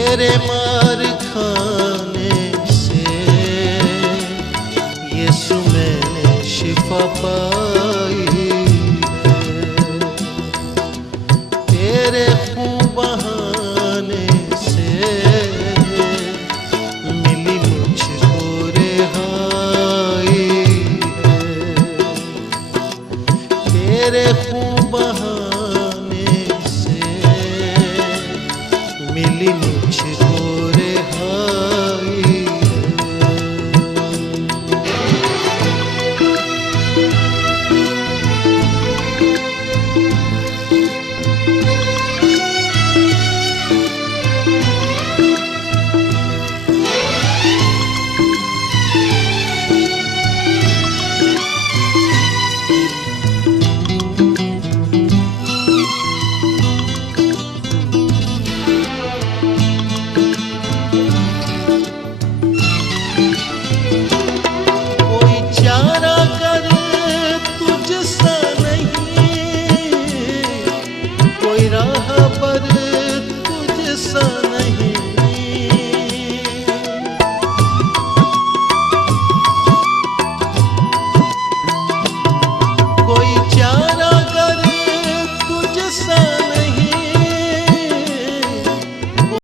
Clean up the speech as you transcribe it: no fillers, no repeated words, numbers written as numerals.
तेरे मार खाने से यीशु मैंने शिफा पाई है। तेरे खून बहाने से मिली मुझको रिहाई है। तेरे खून बहाने से मिली मुझको